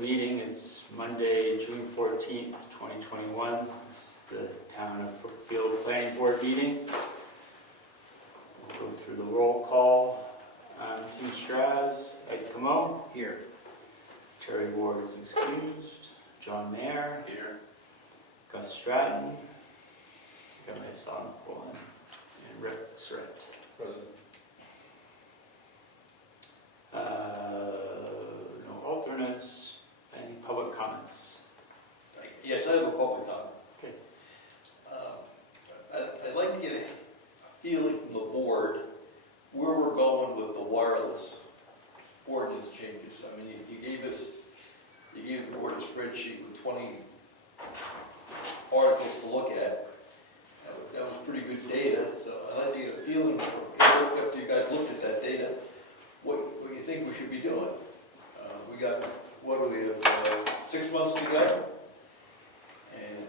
meeting. It's Monday, June 14th, 2021. This is the Town of Brookfield Planning Board meeting. We'll go through the roll call. Tim Straz at Comeau. Here. Terry Ward is excused. John Mayer. Here. Gus Stratton. I think I saw him pull in. And Rick Surratt. Present. No alternates. Any public comments? Yes, I have a public comment. Okay. I'd like to get a feeling from the board where we're going with the wireless ordinance changes. I mean, you gave the board a spreadsheet with 20 articles to look at. That was pretty good data, so I'd like to get a feeling after you guys looked at that data, what you think we should be doing. We got, what do we have, 6 months to go? And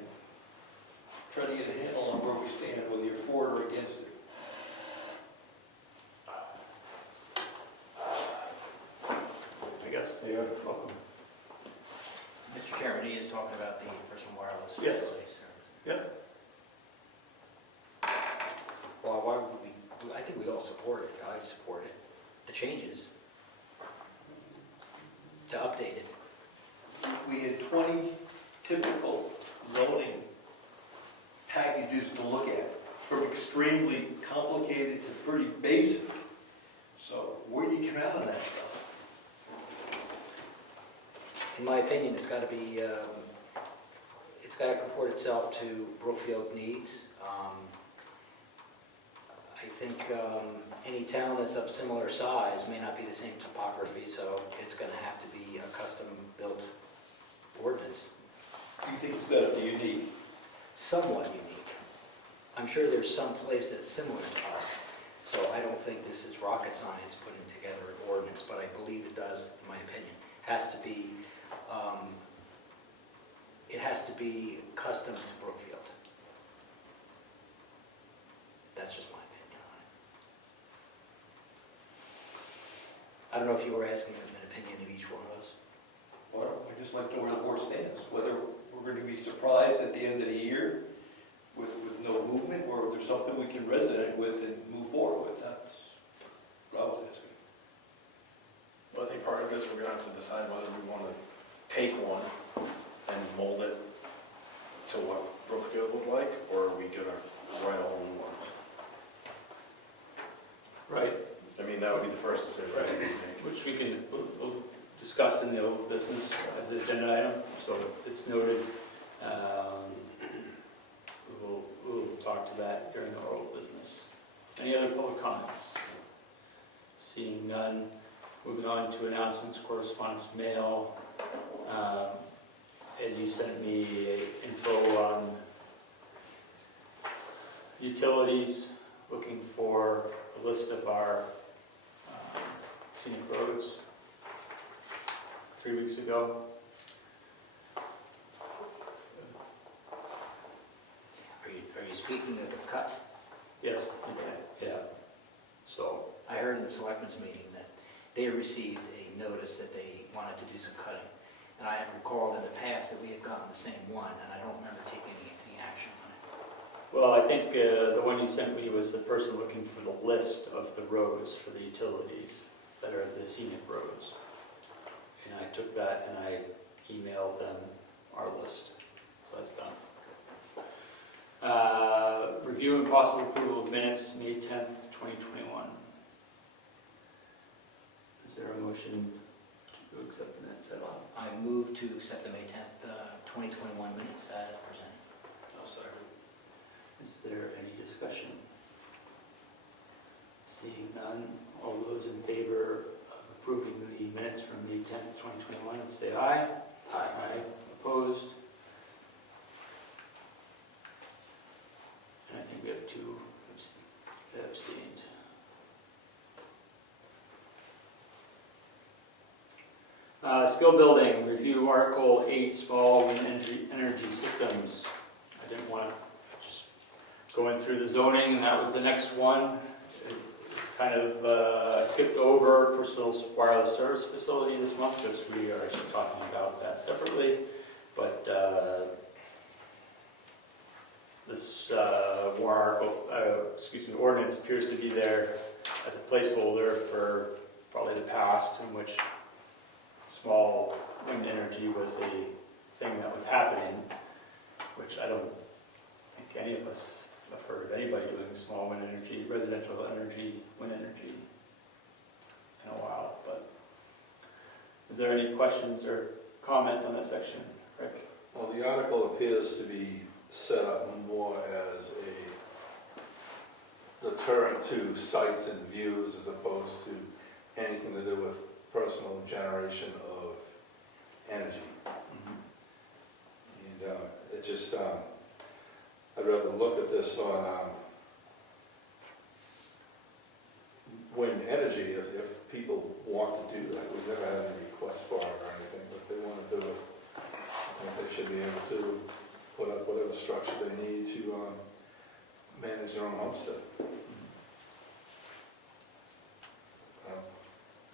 try to get a handle on where we stand, whether you're for it or against it. I guess they are welcome. Mr. Chairman, he is talking about the personal wireless Yes. facility service. Yep. Well, why would we, I think we all support it, I support it, the changes, to update it. We had 20 typical zoning packages to look at, from extremely complicated to pretty basic. So where do you come out on that stuff? In my opinion, it's got to be, it's got to comport itself to Brookfield's needs. I think any town that's of similar size may not be the same topography, so it's going to have to be a custom-built ordinance. Do you think it's got to be unique? Somewhat unique. I'm sure there's some place that's similar to us, so I don't think this is rocket science putting together an ordinance, but I believe it does, in my opinion. It has to be custom to Brookfield. That's just my opinion on it. I don't know if you were asking an opinion of each one of us. Well, I'd just like to know where the board stands, whether we're going to be surprised at the end of the year with no movement, or if there's something we can resonate with and move forward with. That's what I was asking. Well, I think part of this, we're going to have to decide whether we want to take one and mold it to what Brookfield would like, or are we going to write a whole new one? Right. I mean, that would be the first decision we need to make. Which we'll discuss in the old business as an agenda item, so it's noted. We'll talk to that during the oral business. Any other public comments? Seeing none, moving on to announcements, correspondence, mail. Ed, you sent me info on utilities, looking for a list of our scenic roads 3 weeks ago. Are you speaking of the cut? Yes, yeah. So, I heard in the selectmen's meeting that they received a notice that they wanted to do some cutting. And I had recalled in the past that we had gotten the same one, and I don't remember taking any action on it. well, I think the one you sent me was the person looking for the list of the roads for the utilities that are the scenic roads. And I took that and I emailed them our list. So that's done. Review and possible approval of minutes, May 10th, 2021. Is there a motion to accept the minutes at all? I move to accept the May 10th, 2021 minutes as presented. I'll second. Is there any discussion? Seeing none, all those in favor of approving the minutes from May 10th, 2021, say aye. Aye. Opposed? And I think we have 2 that abstained. Skill building, review Article 8, small wind energy systems. I didn't want to just going through the zoning, and that was the next one. It's kind of skipped over personal wireless service facility this month because we are talking about that separately. But this ordinance appears to be there as a placeholder for probably the past, in which small wind energy was a thing that was happening, which I don't think any of us have heard of anybody doing small wind energy, residential energy, wind energy in a while. But is there any questions or comments on that section, Rick? Well, the article appears to be set up more as a deterrent to sites and views as opposed to anything to do with personal generation of energy. And it just, I'd rather look at this on wind energy if people want to do that. We've never had any requests for it or anything, but if they want to do it, I think they should be able to put up whatever structure they need to manage their own homestead.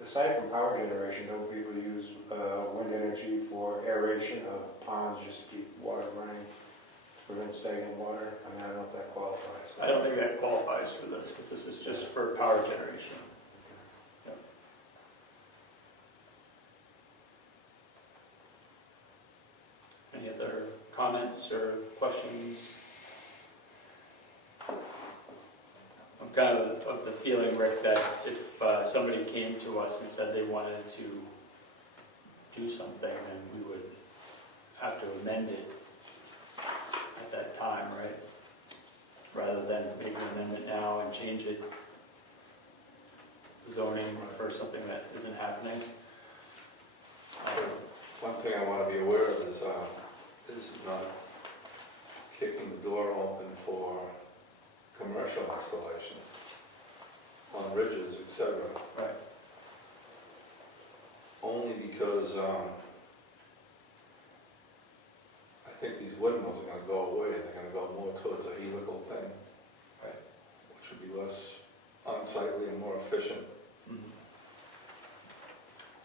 Aside from power generation, don't people use wind energy for aeration of ponds, just to keep water running, to prevent stagnant water? I mean, I don't know if that qualifies. I don't think that qualifies for this, because this is just for power generation. Yep. Any other comments or questions? I'm kind of the feeling, Rick, that if somebody came to us and said they wanted to do something, then we would have to amend it at that time, right? Rather than make an amendment now and change it, zoning for something that isn't happening. One thing I want to be aware of is not kicking the door open for commercial installation on ridges, etc. Right. Only because I think these windmills are going to go away and they're going to go more towards a helical thing, Right. which would be less unsightly and more efficient. Mm-hmm.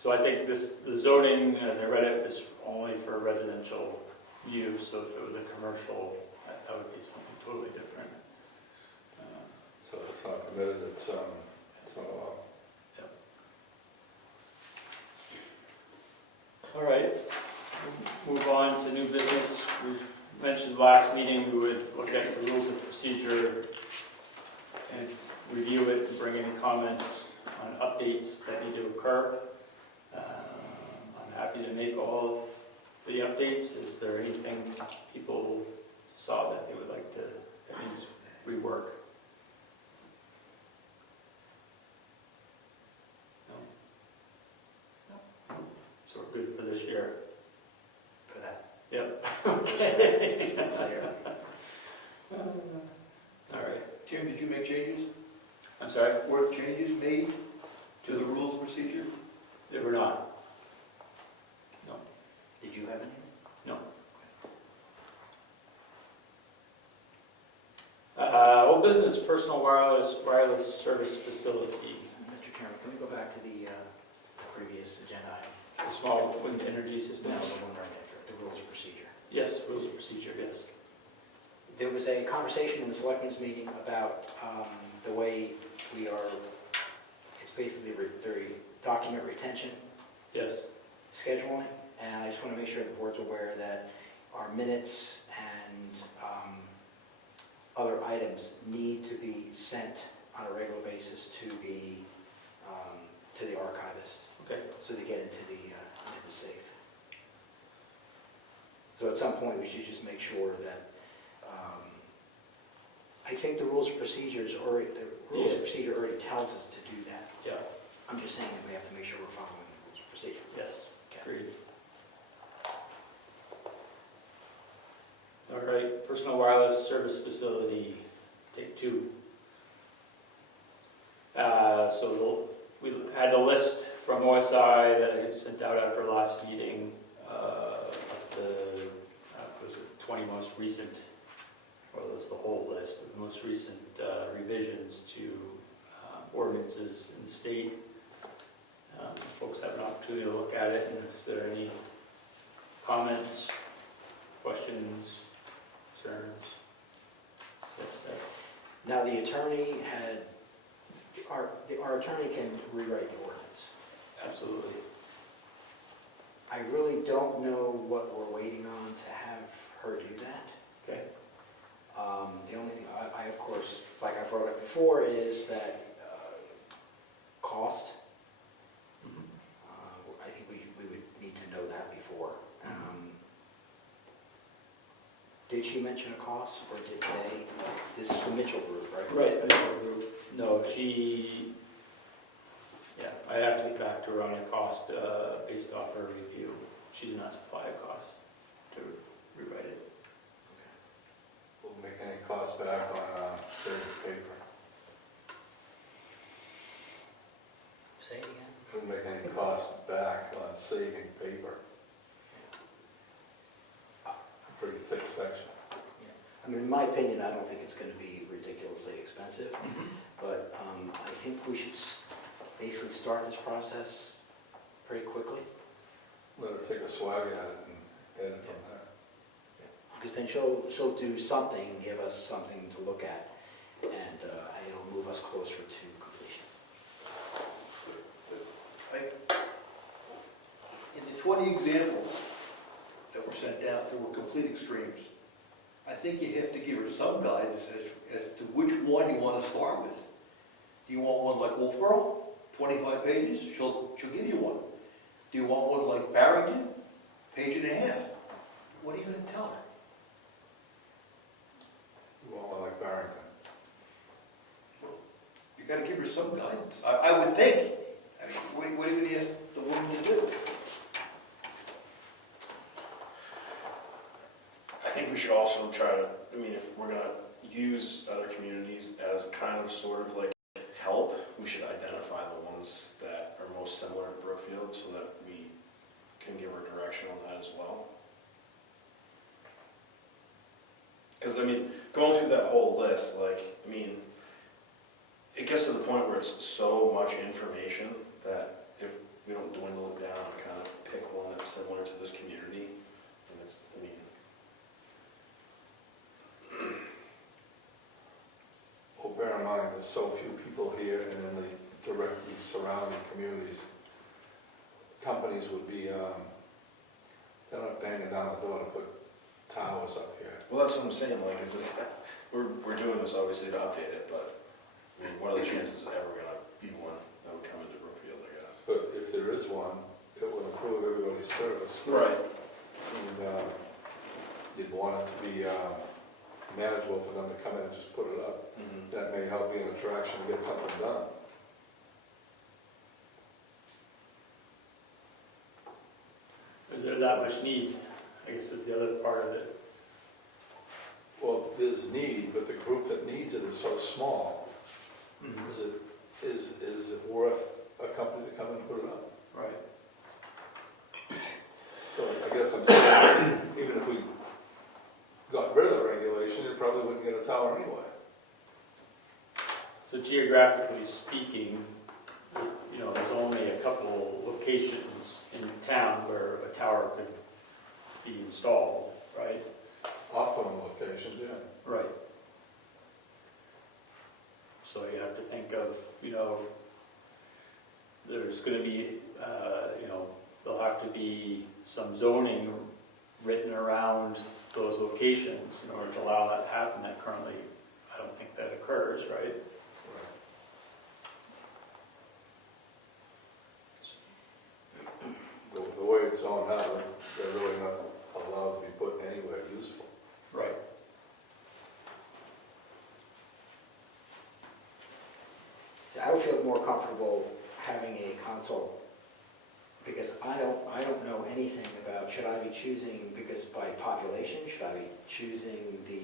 So I think the zoning, as I read it, is only for residential use. So if it was a commercial, that would be something totally different. So it's not permitted, it's not allowed. All right, move on to new business. We mentioned last meeting we would look at the rules of procedure and review it and bring any comments on updates that need to occur. I'm happy to make all of the updates. Is there anything people saw that they would like to, that needs rework? So we're good for this year? For that. Yep. Okay. All right. Tim, did you make changes? I'm sorry? Were changes made to the rules of procedure? They were not. No. Did you have any? No. Old business, personal wireless service facility. Mr. Chairman, can we go back to the previous agenda item? The small wind energy system. No, the one right after, the rules of procedure. Yes, rules of procedure, yes. There was a conversation in the selectmen's meeting about the way we are, it's basically document retention, Yes. scheduling, and I just want to make sure the board's aware that our minutes and other items need to be sent on a regular basis to the archivist, Okay. so they get into the safe. So at some point, we should just make sure that, I think the rules of procedures already, the rules of Yes. procedure already tells us to do that. Yeah. I'm just saying that we have to make sure we're following the rules of procedure. Yes. Agreed. All right. Personal wireless service facility, take two. So we had a list from OSI that I sent out after last meeting of the was it 20 most recent, or was the whole list of the most recent revisions to ordinances in the state. Folks have an opportunity to look at it, and if there are any comments, questions, concerns. That's it. Now, the attorney had, our attorney can rewrite the ordinance. Absolutely. I really don't know what we're waiting on to have her do that. Okay. The only thing, I of course, like I brought up before, is that cost. I think we would need to know that before. Did she mention a cost, or did they? This is the Mitchell group, right? Right. No, she, yeah, I have to get back to her on a cost based off her review. She did not supply a cost to rewrite it. We'll make any cost back on saving paper. Say it again? We'll make any cost back on saving paper. Pretty thick section. I mean, in my opinion, I don't think it's going to be ridiculously expensive, but I think we should basically start this process pretty quickly. Let her take a swag at it and head it from there. Because then she'll do something, give us something to look at, and it'll move us closer to completion. In the 20 examples that were sent out, there were complete extremes. I think you have to give her some guidance as to which one you want to start with. Do you want one like Wolfboro, 25 pages? She'll give you one. Do you want one like Barrington, page and a half? What are you going to tell her? You want one like Barrington? You got to give her some guidance. I would think. I mean, what are you going to ask the woman to do? I think we should also try to, I mean, if we're gonna use other communities as kind of sort of like help, we should identify the ones that are most similar to Brookfield so that we can give her direction on that as well. Because, I mean, going through that whole list, like, I mean, it gets to the point where it's so much information that if we don't dwindle it down and kind of pick one that's similar to this community, then it's, I mean, Well, bear in mind, there's so few people here and in the directly surrounding communities. Companies would be, they're not banging down the door to put towers up here. well, that's what I'm saying, like, is this, we're doing this obviously to update it, but, I mean, what are the chances it's ever gonna be one that would come into Brookfield, I guess? But if there is one, it will improve everybody's service. Right. And you'd want it to be manageable for them to come in and just put it up. Mm-hmm. That may help be an attraction to get something done. Is there that much need? I guess is the other part of it. Well, there's need, but the group that needs it is so small. Is it worth a company to come in and put it up? Right. So I guess I'm saying, even if we got rid of the regulation, you probably wouldn't get a tower anyway. So geographically speaking, you know, there's only a couple locations in town where a tower could be installed, right? Optimum locations, yeah. Right. So you have to think of, you know, there's going to be, you know, there'll have to be some zoning written around those locations in order to allow that to happen. That currently, I don't think that occurs, right? The way it's on now, they're really not allowed to be put anywhere useful. Right. So I would feel more comfortable having a consult, because I don't know anything about, should I be choosing, because by population, should I be choosing the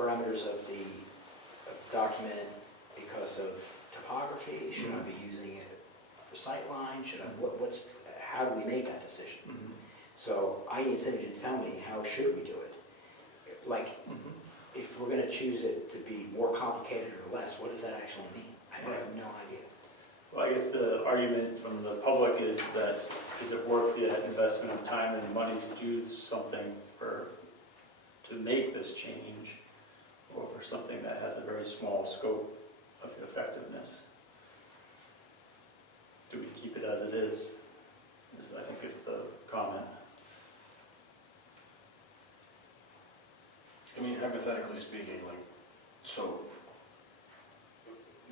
parameters of the document because of topography? Should I be using it for sightline? Should I, how do we make that decision? So I need somebody to tell me, how should we do it? Like, if we're gonna choose it to be more complicated or less, what does that actually mean? I I have no idea. Well, I guess the argument from the public is that, is it worth the investment of time and money to do something to make this change over something that has a very small scope of effectiveness? Do we keep it as it is? This, I think, is the comment. I mean, hypothetically speaking, like, so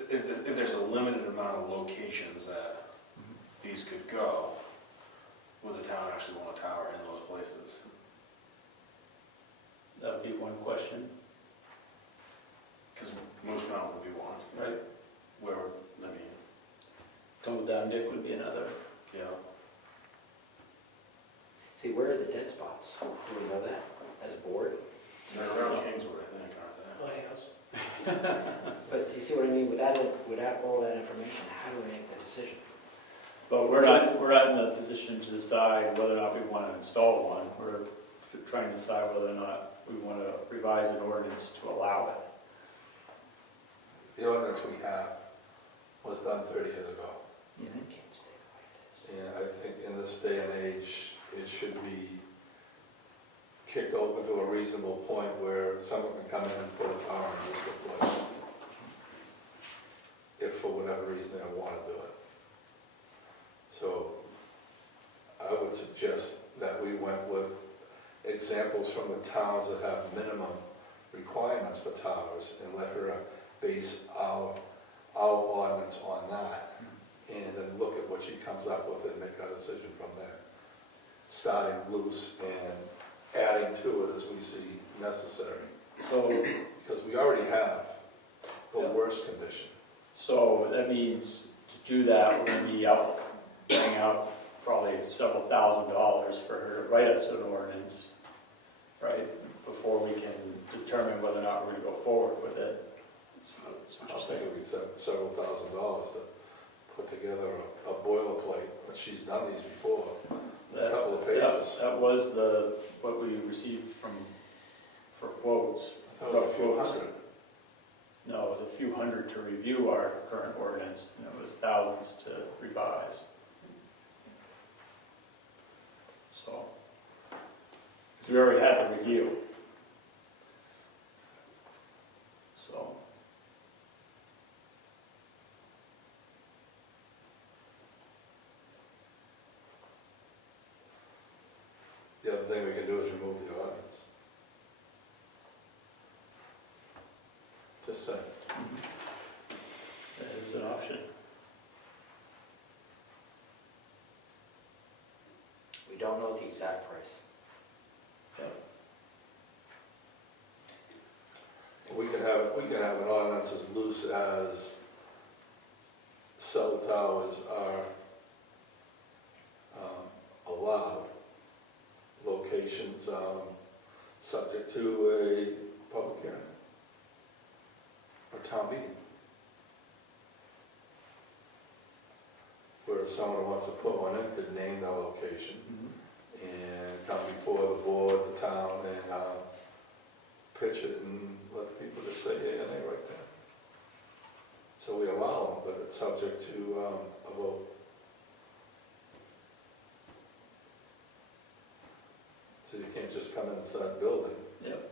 if there's a limited amount of locations that these could go, would the town actually want a tower in those places? That would be one question, Because Moose Mountain would be one, right? where, I mean, Tumble Down Dick would be another. you know, See, where are the dead spots? Do we know that as a board? they're around Kingswood, I think, aren't they? But do you see what I mean? Without all that information, how do we make the decision? But we're not in a position to decide whether or not we want to install one. We're trying to decide whether or not we want to revise an ordinance to allow it. The ordinance we have was done 30 years ago. Yeah, it can't stay the way it is. And I think in this day and age, it should be kicked open to a reasonable point where someone can come in and put a tower in this place. If for whatever reason they don't want to do it. So I would suggest that we went with examples from the towns that have minimum requirements for towers and let her base our ordinance on that. And then look at what she comes up with and make our decision from there. Starting loose and adding to it as we see necessary. So, Because we already have the Yeah. worst condition. so that means to do that, we're going to be paying out probably several $1,000s for her to write us an ordinance, right? Before we can determine whether or not we're going to go forward with it. That's what I you're think saying. it'd be several $1,000s to put together a boilerplate, but she's done these before, a couple of pages. That was what we received for quotes. I thought it was a few rough quotes. hundred. No, it was a few hundred to review our current ordinance, and it was thousands to revise. So we already had the review. So, The other thing we can do is remove the ordinance. Just saying. that is an option. We don't know the exact price. We can have an ordinance as loose as cell towers are allowed, locations subject to a public hearing or town meeting. Whereas someone who wants to put one in could name their location and come before the board, the town, and pitch it and let the people just say yea and nay right there. So we allow them, but it's subject to a vote. So you can't just come in and start building. Yep.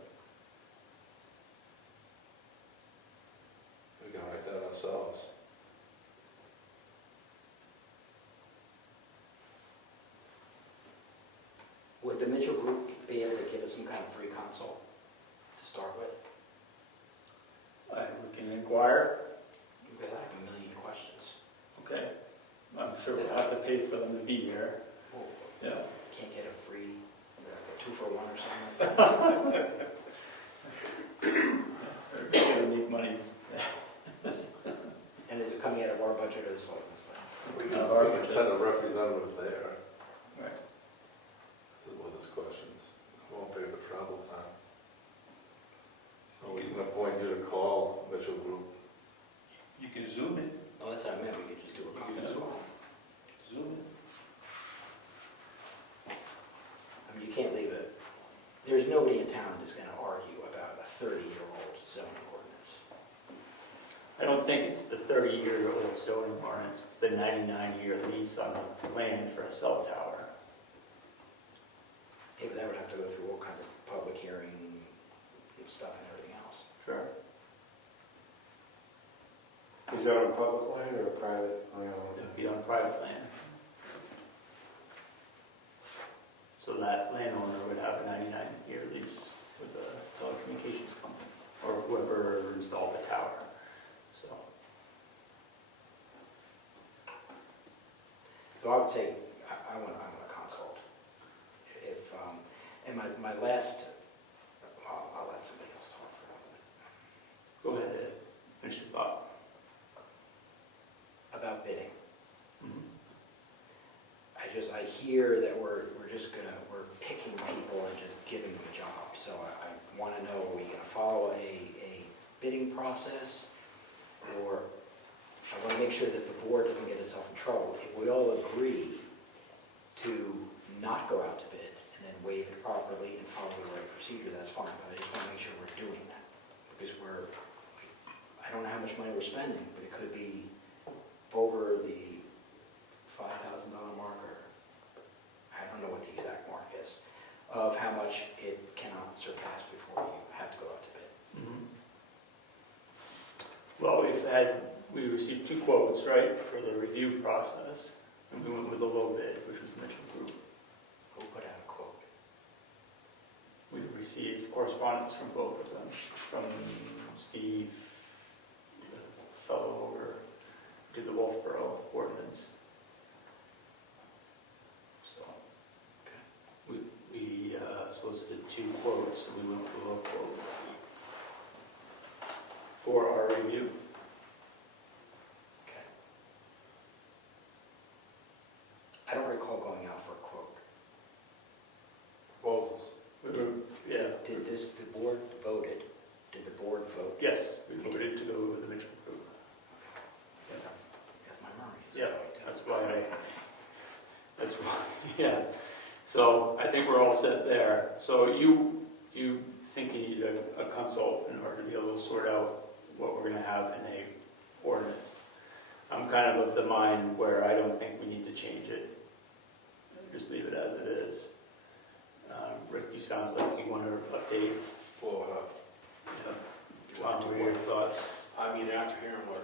We can write that ourselves. Would the Mitchell Group be able to give us some kind of free console to start with? We can inquire. Because I have a million questions. Okay. I'm sure we'll have to pay for them to be here. Well, Yeah. can't get a free, like a 2-for-1 or something like that? They're going to make money. And is it coming out of our budget or the selectmen's budget? We can send a representative there Right. with his questions. Won't pay for travel time. Or we can appoint you to call Mitchell Group. You can zoom it, Oh, that's what I meant, we could just do a conference call. zoom it. I mean, you can't leave it, there's nobody in town that's gonna argue about a 30-year-old zoning ordinance. I don't think it's the 30-year-old zoning ordinance, it's the 99-year lease on the land for a cell tower. Yeah, but that would have to go through all kinds of public hearing stuff and everything else. Sure. Is that on public land or private land? It'd be on private land. So that landowner would have a 99-year lease with the telecommunications company, or whoever installed the tower, so. So I would say, I want a consult. If, and my last, I'll let somebody else talk for a moment. Go ahead, Ed. Finish your thought. About bidding. Mhm. I hear that we're picking people and just giving them a job. So I want to know, are we going to follow a bidding process? Or I want to make sure that the board doesn't get itself in trouble. If we all agree to not go out to bid and then waive it properly and follow the right procedure, that's fine. But I just want to make sure we're doing that. Because I don't know how much money we're spending, but it could be over the $5,000 mark, or I don't know what the exact mark is, of how much it cannot surpass before you have to go out to bid. Mhm. Well, we received 2 quotes, right, for the review process, and we went with a low bid, which was Mitchell Group. Who put out a quote? We received correspondence from both of them, from Steve, the fellow over, who did the Wolfboro ordinance. So, we solicited 2 quotes, and we went with a low quote for our review. Okay. I don't recall going out for a quote. Proposals. Yeah, Did the board voted? Did the board vote? yes, we voted to go with the Mitchell Group. Yes, my memory is Yeah, right. that's why, yeah. So I think we're all set there. So you think you need a consult in order to be able to sort out what we're gonna have in a ordinance. I'm kind of the mind where I don't think we need to change it. Just leave it as it is. Rick, you sounds like you want to update. Blow it up. John, what are your thoughts? I mean, after hearing what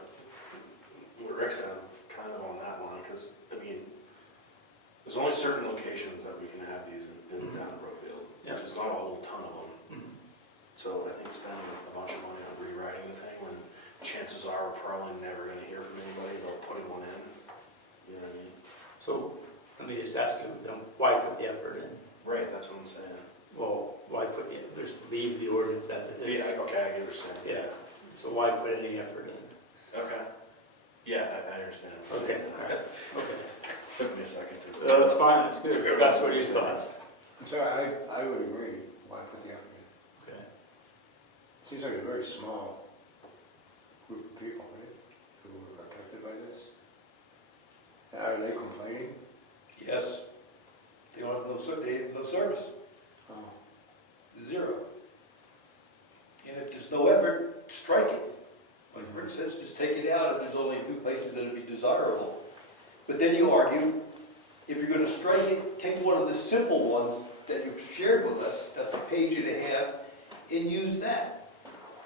Rick said, I'm kind of on that line, because, I mean, there's only certain locations that we can have these in down in Brookfield, Yeah. which is not a whole ton of them. Mhm. So I think spending a bunch of money on rewriting the thing, when chances are we're probably never going to hear from anybody about putting one in, you know what I mean? So let me just ask you, then why put the effort in? Right, that's what I'm saying. Well, why put the, just leave the ordinance as it is? Yeah, okay, I get what you're saying. Yeah, so why put any effort in? Okay. Yeah, I understand. Okay, all right, okay. Took me a second to. That's fine, that's good. That's what your thoughts. So I would agree. Why put the effort in? Okay. Seems like a very small group of people, right, who are affected by this. Are they complaining? Yes. They don't have they have no service, Oh. zero. And if there's no effort, strike it. Like Rick says, just take it out if there's only a few places that would be desirable. But then you argue, if you're gonna strike it, take one of the simple ones that you've shared with us, that's a page and a half, and use that.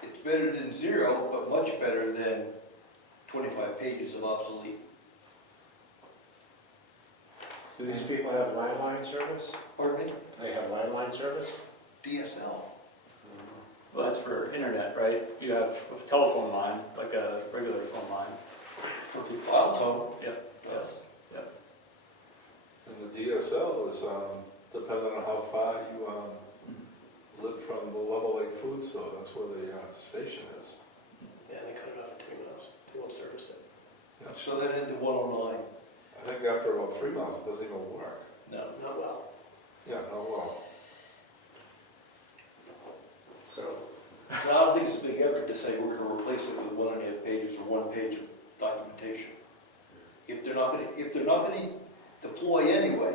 It's better than zero, but much better than 25 pages of obsolete. Do these people have landline service? Pardon me? They have landline service? DSL. Well, that's for internet, right? You have a telephone line, like a regular phone line. For people, I'll tell Yep, yes, yep. And the DSL is, depending on how far you live from the Level 8 food store, that's where the station is. Yeah, they cut it off at 2 miles. They won't service it. them. So then into 109. I think after about 3 miles, it doesn't even work. No. Not well. Yeah, oh well. So, I don't think it's a big effort to say we're going to replace it with 1.5 pages or 1 page of documentation. If they're not going to deploy anyway,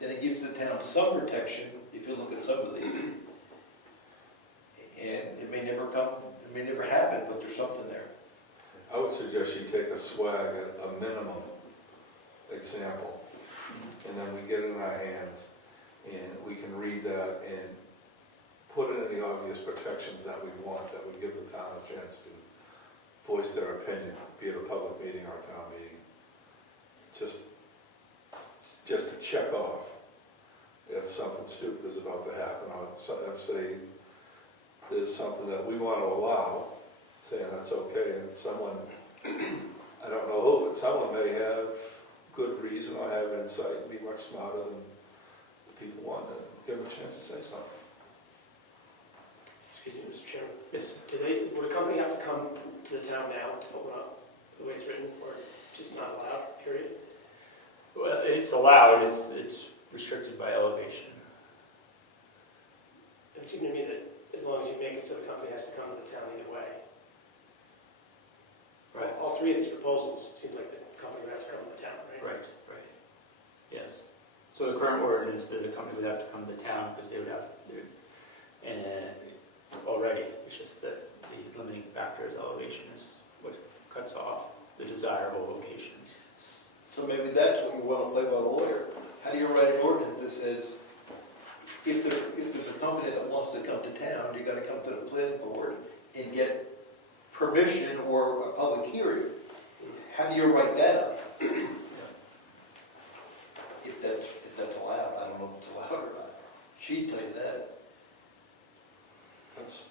then it gives the town some protection. If you look at some of these, and it may never come, it may never happen, but there's something there. I would suggest you take a swag, a minimum example, and then we get it in our hands, and we can read that and put in the obvious protections that we want, that would give the town a chance to voice their opinion, be it a public meeting or a town meeting. Just to check off if something stupid is about to happen, or if, say, there's something that we want to allow, saying that's okay, and someone, I don't know who, but someone may have good reason or have insight and be much smarter than the people want to give them a chance to say something. Excuse me, Mr. Chairman. Yes. Would a company have to come to the town now to open up the way it's written, or just not allowed, period? Well, it's allowed, it's restricted by elevation. It seemed to me that as long as you make it so the company has to come to the town either way. Right. All three of these proposals, it seems like the company would have to come to the town, right? Right. Yes. So the current ordinance, the company would have to come to town because they would have, and already, it's just that the limiting factor is elevation is what cuts off the desirable locations. So maybe that's what you want to play by the lawyer. How do you write an ordinance that says, if there's a company that wants to come to town, you got to come to the planning board and get permission or a public hearing? How do you write that up? If that's allowed, I don't know if it's allowed or not. She'd tell you that. That's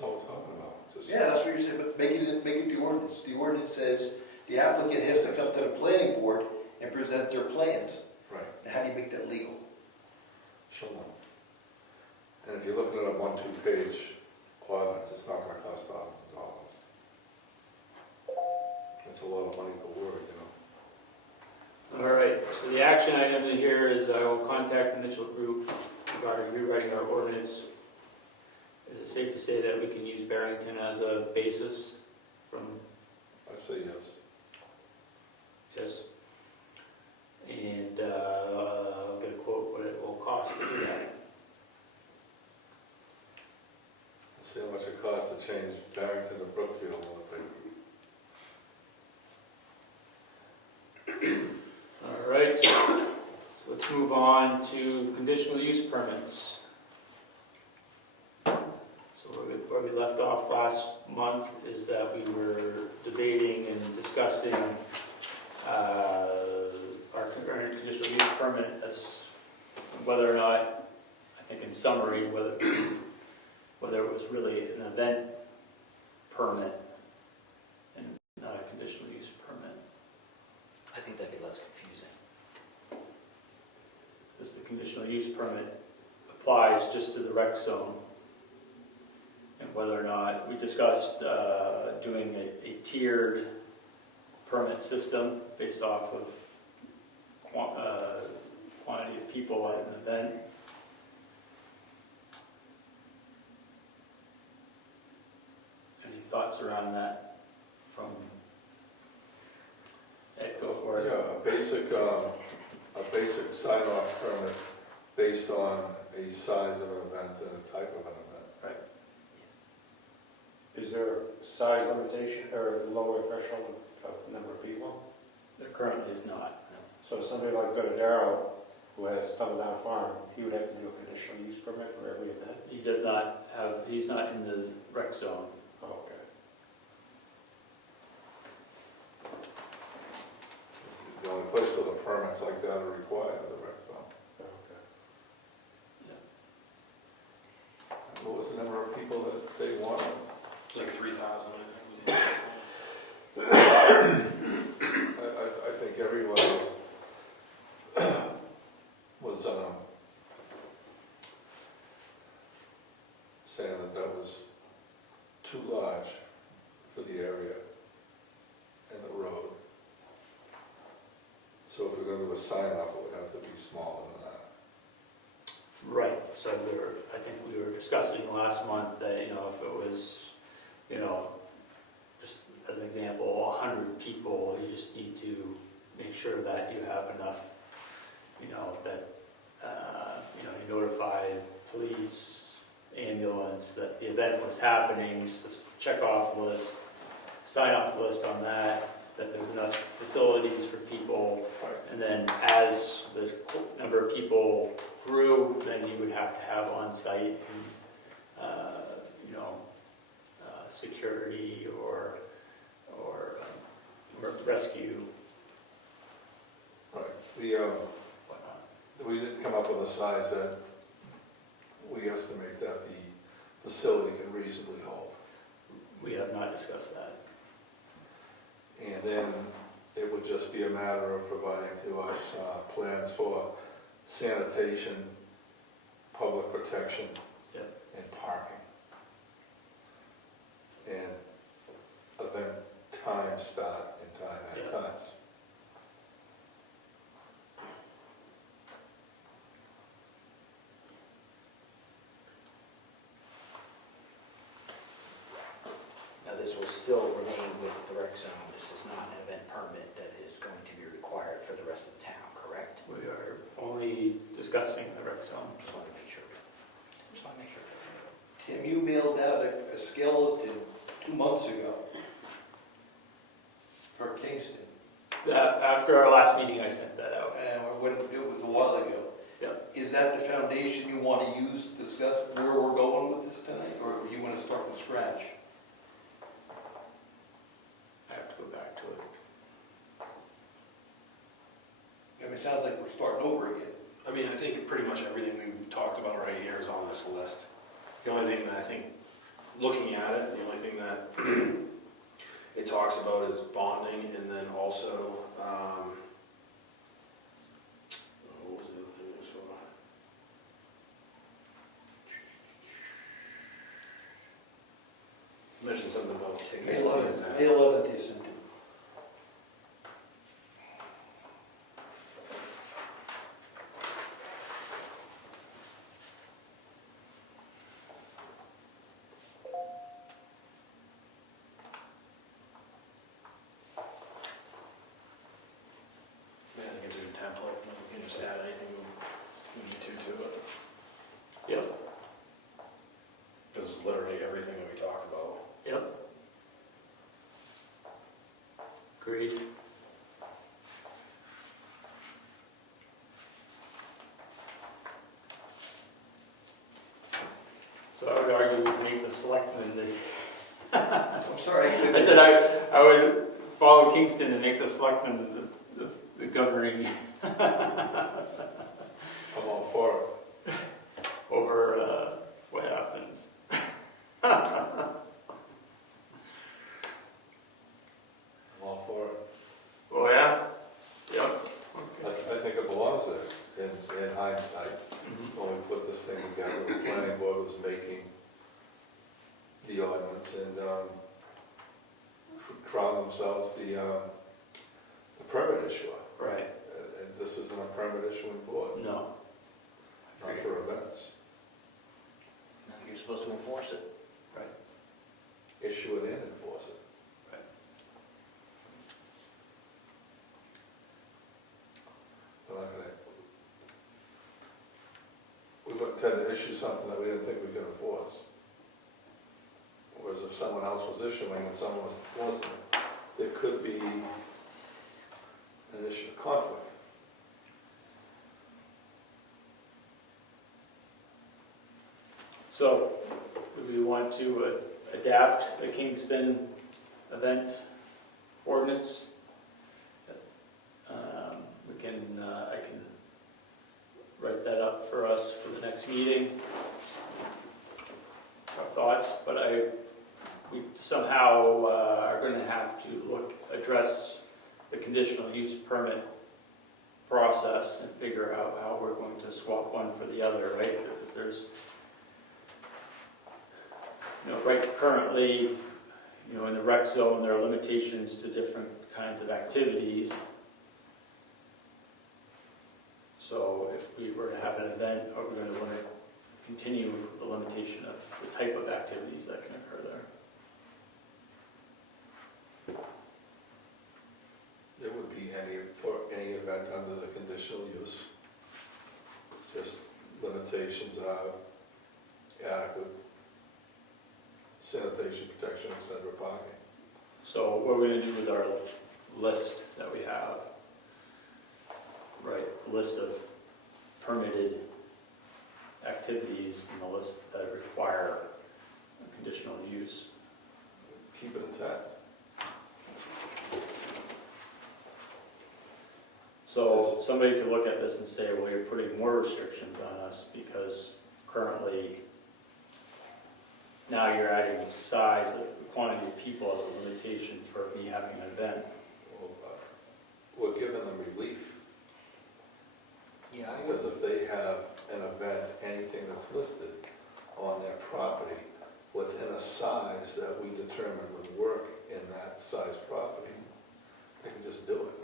all we're talking about. Just- Yeah, that's what you're saying, but make it the ordinance. The ordinance says the applicant has to come to the planning board and present their plans. Right. Now, how do you make that legal? Show them. And if you're looking at a 1-2-page ordinance, it's not gonna cost thousands of dollars. It's a lot of money per word, you know. All right, so the action item in here is I will contact the Mitchell Group regarding rewriting our ordinance. Is it safe to say that we can use Barrington as a basis from, I say yes. yes? And I'll get a quote what it will cost to do that. Let's see how much it costs to change Barrington to Brookfield, what they. All right, so let's move on to conditional use permits. So where we left off last month is that we were debating and discussing our current conditional use permit as whether or not, I think in summary, whether it was really an event permit and not a conditional use permit. I think that'd be less confusing. Because the conditional use permit applies just to the rec zone. And whether or not, we discussed doing a tiered permit system based off of quantity of people at an event. Any thoughts around that from Ed? Go for it. Yeah, a basic sign-off permit based on a size of an event and a type of an event. Is there a size limitation or lower threshold of number of people? There currently is not. So somebody like Godadaro, who has Tumbledown Farm, he would have to do a conditional use permit for every event? He does not have, he's not in the rec zone. Oh, okay. The only place where the permits like that are required are the rec zone. Okay. What was the number of people that they wanted? It's like 3,000, I think. I think everyone was saying that was too large for the area and the road. So if we're going to do a sign-off, it would have to be smaller than that. Right, so I think we were discussing last month that, if it was, just as an example, 100 people, you just need to make sure that you have enough, that, you notify police, ambulance, that the event was happening, just a check-off list, sign-off list on that, that there's enough facilities for people. And then as the number of people grew, then you would have to have on-site, you know, security or rescue, Right. whatnot. We didn't come up with a size that we estimate that the facility can reasonably hold. We have not discussed that. And then it would just be a matter of providing to us plans for sanitation, public protection, Yep. and parking. And event time start and time Yeah. at times. Now, this will still remain with the rec zone. This is not an event permit that is going to be required for the rest of the town, correct? We are only discussing the rec zone. Just want to make sure. Just want to make sure. Tim, you mailed out a skeleton 2 months ago for Kingston, After our last meeting, I sent that out. and it was a while ago. Yep. Is that the foundation you want to use to discuss where we're going with this tonight, or you want to start from scratch? I have to go back to it. I mean, it sounds like we're starting over again. I mean, I think pretty much everything we've talked about right here is on this list. The only thing that I think, looking at it, the only thing that it talks about is bonding, and then also, what was the other thing I saw? Mentioned something about tickets. May 11th, you sent it. Yeah, I think it's a good template, we can just add anything we need to it. Yep. This is literally everything that we talked about. Yep. Agreed. So I would argue we make the selectmen the, I'm sorry. I said I would follow Kingston and make the selectmen the governing I'm all for it. over what happens. I'm all for it. Oh, yeah? Yep. I think it belongs there in hindsight. Mhm. When we put this thing together, the planning board was making the ordinance and crowned themselves the permit issuer. Right. And this isn't a permit issuing board, No. not for events. I think you're supposed to enforce it. Issue it and enforce it. Right. We're not gonna, we wouldn't tend to issue something that we didn't think we could enforce. Whereas if someone else was issuing and someone was enforcing it, there could be an issue of conflict. So, do we want to adapt the Kingston event ordinance? We can, I can write that up for us for the next meeting. Our thoughts, but we somehow are going to have to address the conditional use permit process and figure out how we're going to swap one for the other, right? Because there's, right currently, in the rec zone, there are limitations to different kinds of activities. So if we were to have an event, are we going to want to continue the limitation of the type of activities that can occur there? There would be for any event under the conditional use. Just limitations are adequate sanitation, protection, etc., parking. So what are we gonna do with our list that we have? Right, list of permitted activities and the list that require a conditional use. Keep it intact. So somebody could look at this and say, well, you're putting more restrictions on us because currently now you're adding size, quantity of people as a limitation for me having an event. Well, we're giving them relief, Yeah, because if they have an event, anything that's listed on their property within a size that we determine would work in that size property, they can just do it.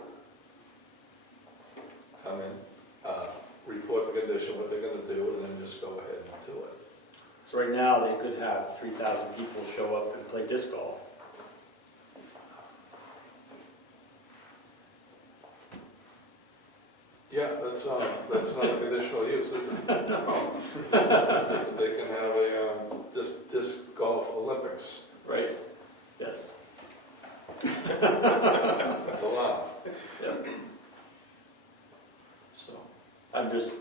Come in, report the condition, what they're gonna do, and then just go ahead and do it. So right now, they could have 3,000 people show up and play disc golf. Yeah, that's not a conditional use, is it? They can have a, disc golf Olympics. Right? Yes. That's allowed. Yeah. So, I'm just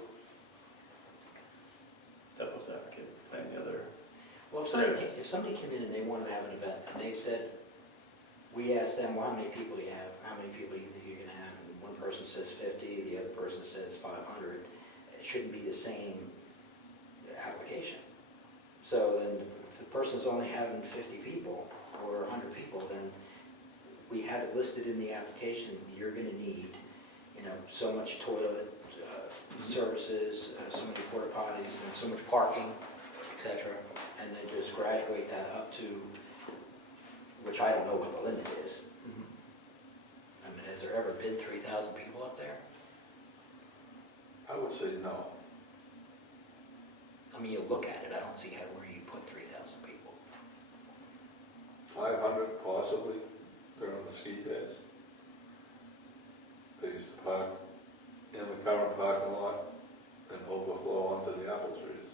devil's advocate, playing the other. well, if somebody came in and they wanted to have an event, and they said, we asked them, well, how many people do you have? How many people do you think you're gonna have? And one person says 50, the other person says 500. It shouldn't be the same application. So then, if the person's only having 50 people or 100 people, then we have it listed in the application, you're gonna need, so much toilet services, so many porta potties, and so much parking, etc. And then just graduate that up to, which I don't know what the limit is. I mean, has there ever been 3,000 people up there? I would say no. I mean, you look at it, I don't see where you put 3,000 people. 500 possibly during the ski days. They used to park in the current parking lot and overflow onto the apple trees.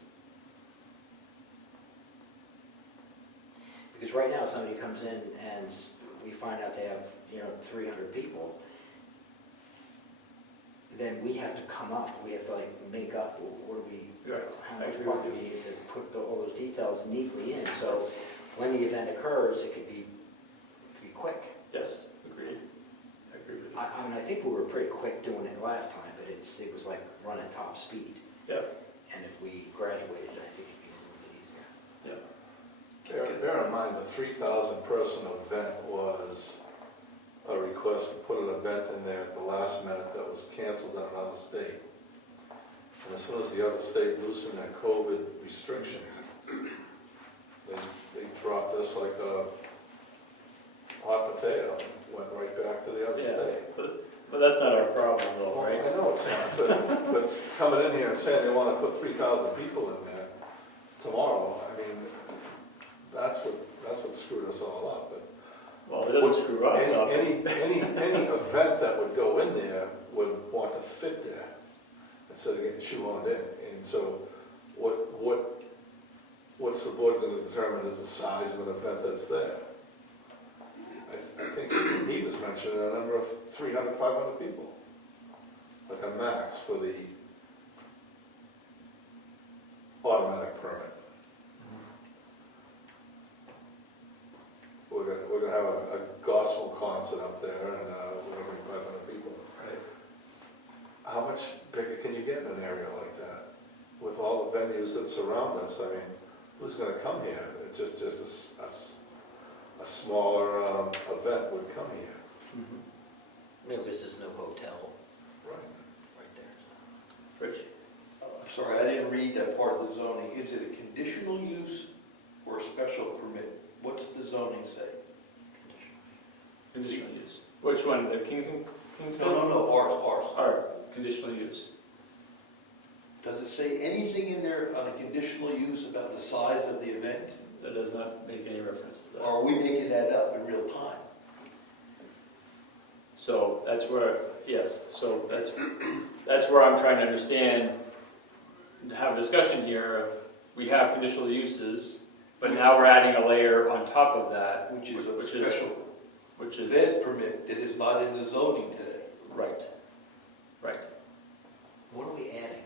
Because right now, somebody comes in and we find out they have, 300 people, then we have to come up, we have to make up, how much parking do we need to put all those details neatly in, so when the event occurs, it could be quick. Yes, agreed. I agree with you. I mean, I think we were pretty quick doing it last time, but it was like running top speed. Yep. And if we graduated, I think it'd be a little bit easier. Yep. Bear in mind, the 3,000 person event was a request to put an event in there at the last minute that was canceled in another state. And as soon as the other state loosened their COVID restrictions, they dropped this like a hot potato, went right back to the other Yeah. state. But that's not our problem though, Well, right? I know it's not, but coming in here and saying they want to put 3,000 people in there tomorrow, I mean, that's what screwed us all up. But Well, it doesn't screw us up. any event that would go in there would want to fit there instead of getting shoehorned in. And so what's the board going to determine is the size of an event that's there? I think he was mentioning a number of 300, 500 people, like a max for the automatic permit. We're going to have a gospel concert up there, and we're going to bring 500 people. Right. How much bigger can you get in an area like that? With all the venues that surround us, I mean, who's going to come here? It's just a smaller event would come here. No, because there's no hotel Right. right there. Rich? I'm sorry, I didn't read that part of the zoning. Is it a conditional use or a special permit? What's the zoning say? Conditional use. Which one? The Kingston? No, ours. Our conditional use. Does it say anything in there on a conditional use about the size of the event? That does not make any reference to that. Or are we making that up in real time? So that's where, yes, so that's where I'm trying to understand, to have a discussion here of, we have conditional uses, but now we're adding a layer on top of that, Which is a special which is, event permit that is not in the zoning today. right, right. What are we adding?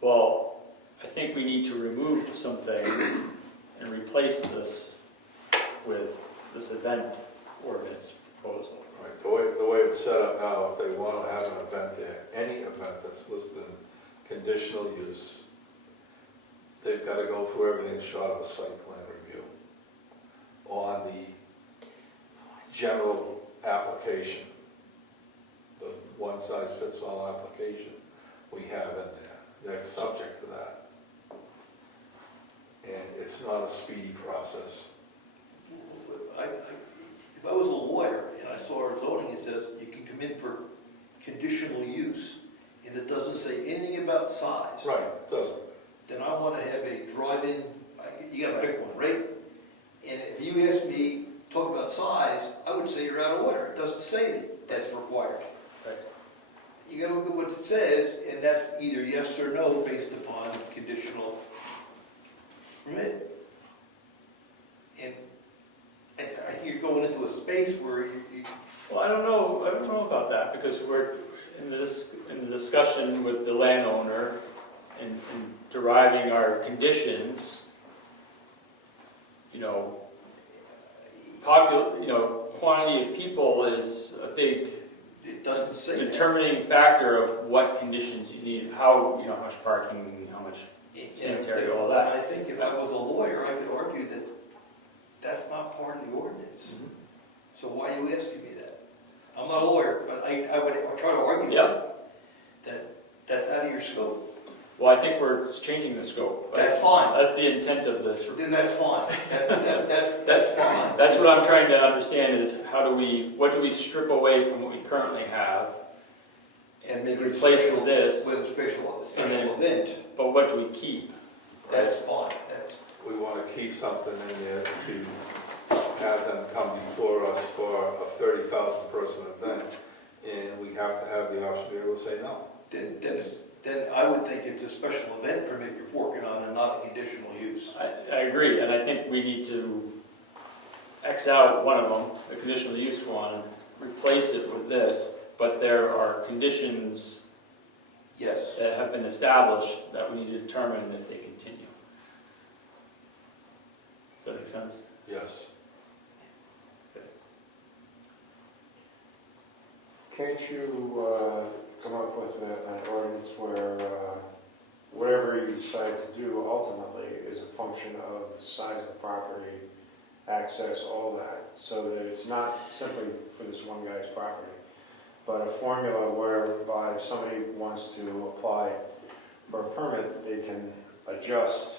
Well, I think we need to remove some things and replace this with this event ordinance proposal. Right, the way it's set up now, if they want to have an event there, any event that's listed in conditional use, they've got to go through everything short of a site plan review on the general application, the one-size-fits-all application we have in there. They're subject to that. And it's not a speedy process. If I was a lawyer and I saw our zoning, it says you can come in for conditional use, and it doesn't say anything about size. Right, it doesn't. Then I want to have a drive-in, you gotta pick one, right? And if you ask me, talk about size, I would say you're out of order. It doesn't say that's required. Right. You gotta look at what it says, and that's either yes or no based upon conditional permit. And I hear going into a space where you Well, I don't know about that, because we're in the discussion with the landowner and deriving our conditions, quantity of people is a big it doesn't say that. determining factor of what conditions you need, how much parking, how much sanitary, all that. I think if I was a lawyer, I could argue that that's not part of the ordinance. So why are you asking me that? I'm not a lawyer, but I would try to argue Yeah. that that's out of your scope. Well, I think we're changing the scope. That's fine. That's the intent of this. Then that's fine. That's fine. That's what I'm trying to understand is what do we strip away from what we currently have, And make it replace special- with this, with a special and then- event. but what do we keep? That's fine. We want to keep something in there to have them come before us for a 30,000 person event, and we have to have the option to be able to say no. Then I would think it's a special event permit you're working on and not a conditional use. I agree, and I think we need to X out one of them, the conditional use one, replace it with this, but there are conditions Yes. that have been established that we need to determine if they continue. Does that make sense? Yes. Can't you come up with an ordinance where whatever you decide to do ultimately is a function of the size of the property, access, all that, so that it's not simply for this one guy's property, but a formula whereby if somebody wants to apply for a permit, they can adjust,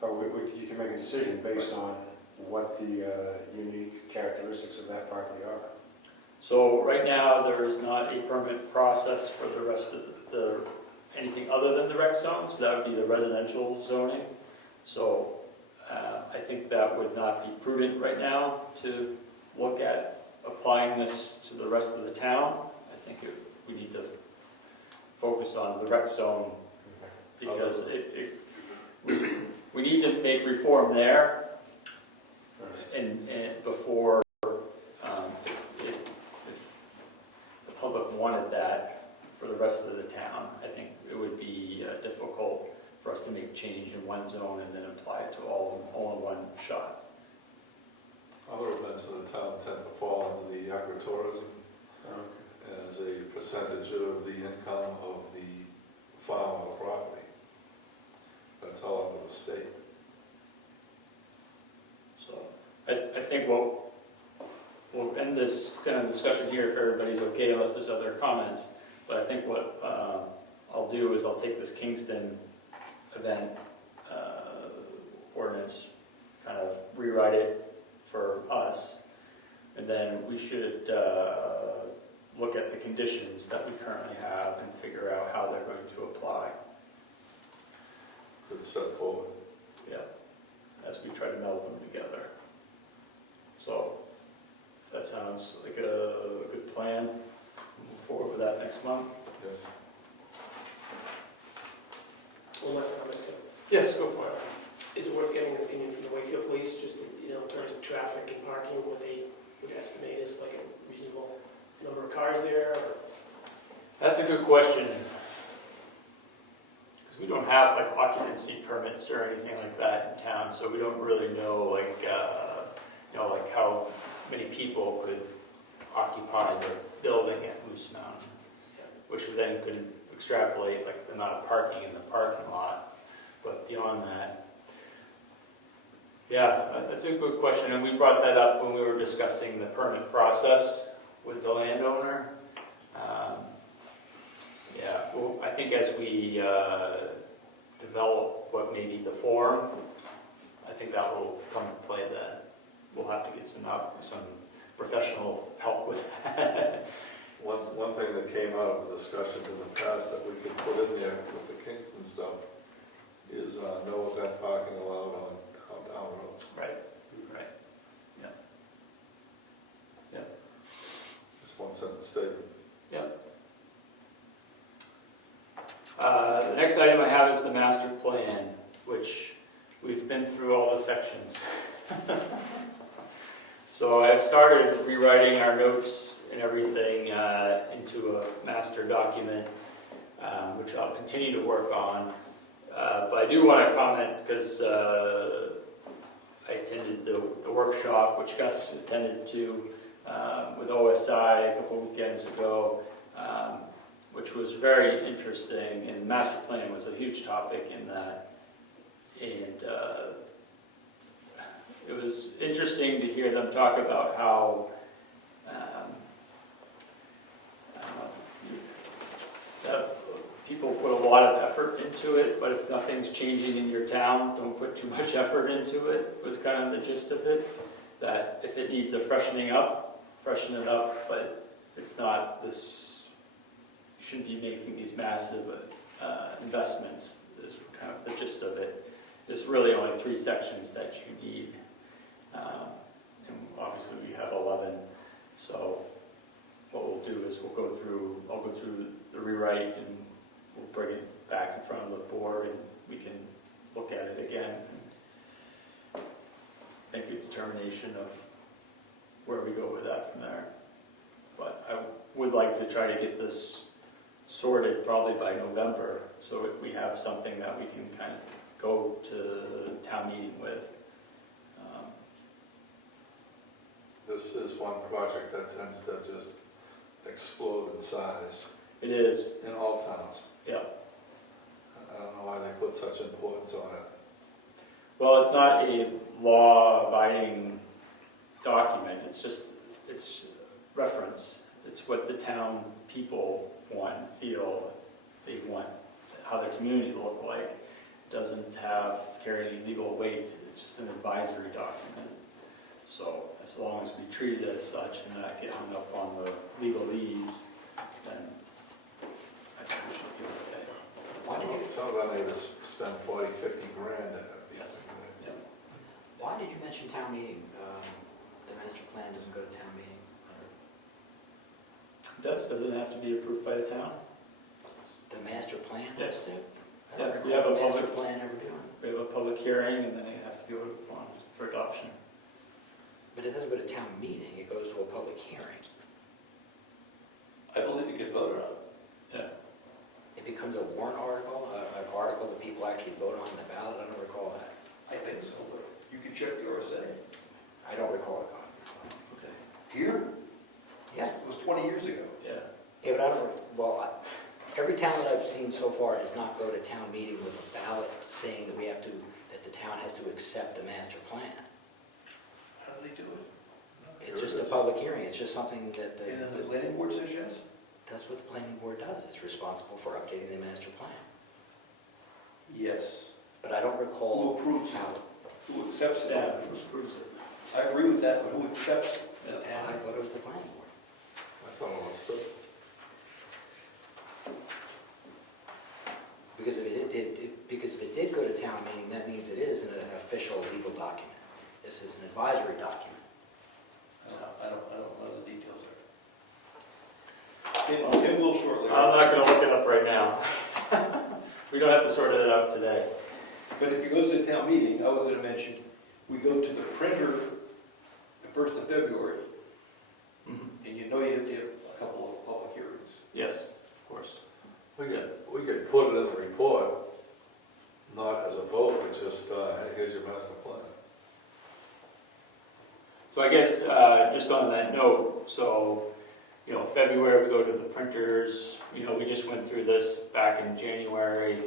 or you can make a decision based on what the unique characteristics of that property are. So right now, there is not a permit process for the rest of anything other than the rec zones. That would be the residential zoning. So I think that would not be prudent right now to look at applying this to the rest of the town. I think we need to focus on the rec zone because we need to make reform there and before if the public wanted that for the rest of the town, I think it would be difficult for us to make change in one zone and then apply it to all in one shot. Other events in the town tend to fall under the agritourism as a percentage of the income of the farm or property. That's all up to the state. So I think we'll end this kind of discussion here if everybody's okay, unless there's other comments. But I think what I'll do is I'll take this Kingston event ordinance, kind of rewrite it for us, and then we should look at the conditions that we currently have and figure out how they're going to apply. Good step forward. Yeah, as we try to meld them together. So, if that sounds like a good plan. Move forward with that next month. Yes. One last comment, so. Yes, go for it. Is it worth getting an opinion from the Wakefield Police, just, in terms of traffic and parking, would they would estimate is like a reasonable number of cars there, or? That's a good question. Because we don't have like occupancy permits or anything like that in town, so we don't really know like, like how many people could occupy the building at Moose Mountain, which we then could extrapolate like the amount of parking in the parking lot. But beyond that, yeah, that's a good question, and we brought that up when we were discussing the permit process with the landowner. Yeah, well, I think as we develop what may be the form, I think that will come to play then. We'll have to get some professional help with that. One thing that came out of the discussions in the past that we could put in there with the Kingston stuff is no event parking allowed on downtown roads. Right. Just one sentence statement. The next item I have is the master plan, which we've been through all the sections. So I've started rewriting our notes and everything into a master document, which I'll continue to work on. But I do want to comment because I attended the workshop, which Gus attended to with OSI a couple weekends ago, which was very interesting, and master plan was a huge topic in that. And it was interesting to hear them talk about how that people put a lot of effort into it, but if nothing's changing in your town, don't put too much effort into it, was kind of the gist of it. That if it needs a freshening up, freshen it up, but it's not this, you shouldn't be making these massive investments, is kind of the gist of it. There's really only 3 sections that you need, and obviously we have 11, so what we'll do is I'll go through the rewrite and we'll bring it back in front of the board and we can look at it again and make a determination of where we go with that from there. But I would like to try to get this sorted probably by November, so that we have something that we can kind of go to the town meeting with. This is one project that tends to just explode in size It is, in all towns. yeah. I don't know why they put such importance on it. Well, it's not a law-abiding document, it's reference. It's what the town people want, feel they want, how their community look like. It doesn't carry any legal weight, it's just an advisory document. So as long as we treat it as such and not get hung up on the legalese, then I think we should be okay. Some of them need to spend 40, 50 grand to have these Yes. things. Why did you mention town meeting? The master plan doesn't go to town meeting. Doesn't it have to be approved by the town? The master plan Yes. has to? I Yeah, don't we have recall a the master public- plan ever doing. We have a public hearing and then it has to be voted upon for adoption. But it doesn't go to town meeting, it goes to a public hearing. I believe it gets voted on. Yeah. It becomes a warrant article, an article that people actually vote on the ballot. I don't recall that. I think so, but you can check the RSA. I don't recall it going. Okay. Here? Yeah. It was 20 years ago. Yeah. Yeah, but I don't, every town that I've seen so far does not go to town meeting with a ballot saying that that the town has to accept the master plan. How do they do it? It's just a public hearing, it's just something that And then the planning board says yes? that's what the planning board does. It's responsible for updating the master plan. Yes. But I don't recall Who approves how. it? Who accepts it? Yeah, who approves it? I agree with that, but who accepts it? I thought it was the planning board. I thought it was still. Because if it did go to town meeting, that means it is an official legal document. This is an advisory document. I don't know the details there. Tim will shortly. I'm not going to look it up right now. We don't have to sort it out today. But if it goes to town meeting, I was going to mention, we go to the printer the 1st of February, And you know you have a couple of public hearings. Yes, of course. We could put it in the report, not as a vote, but just, hey, here's your master plan. So I guess, just on that note, so, February we go to the printers, we just went through this back in January,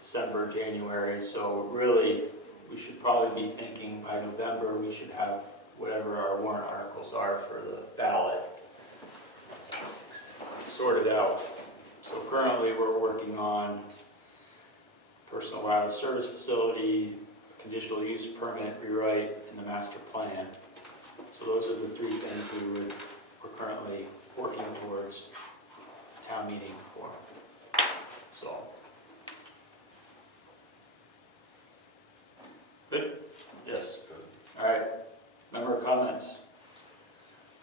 December, January, so really, we should probably be thinking by November, we should have whatever our warrant articles are for the ballot sorted out. So currently, we're working on personal wireless service facility, conditional use permit rewrite, and the master plan. So those are the three things we're currently working towards town meeting for. So. Good? Yes. All right. Member comments?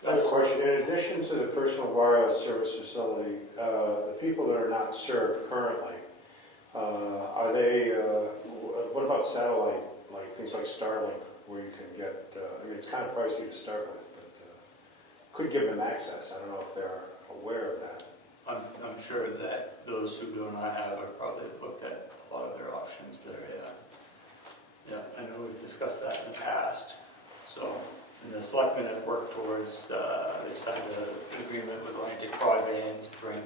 I have a question. In addition to the personal wireless service facility, the people that are not served currently, are they, what about satellite, like things like Starlink, where you can get, it's kind of pricey to start with, but could give them access. I don't know if they're aware of that. I'm sure that those who do not have have probably looked at a lot of their options there, yeah. I know we've discussed that in the past. So, and the selectmen have worked towards, they signed an agreement with Atlantic Broadband to bring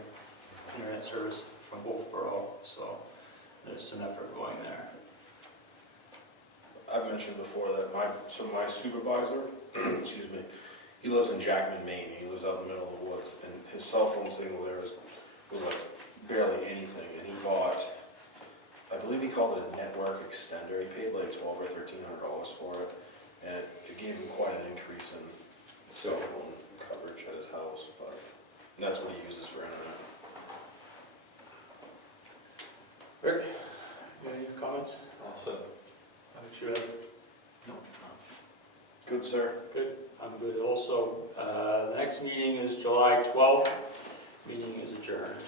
internet service from Wolfboro, so there's some effort going there. I've mentioned before that my supervisor, excuse me, he lives in Jackman, Maine. He lives out in the middle of the woods, and his cell phone signal there was like barely anything. And he bought, I believe he called it a network extender. He paid like $1,200 or $1,300 for it, and it gave him quite an increase in cell phone coverage at his house. But that's what he uses for internet. Rick, you have any comments? Also, How about you, Ed? No. Good, sir. Good. I'm good also. The next meeting is July 12th. Meeting is adjourned.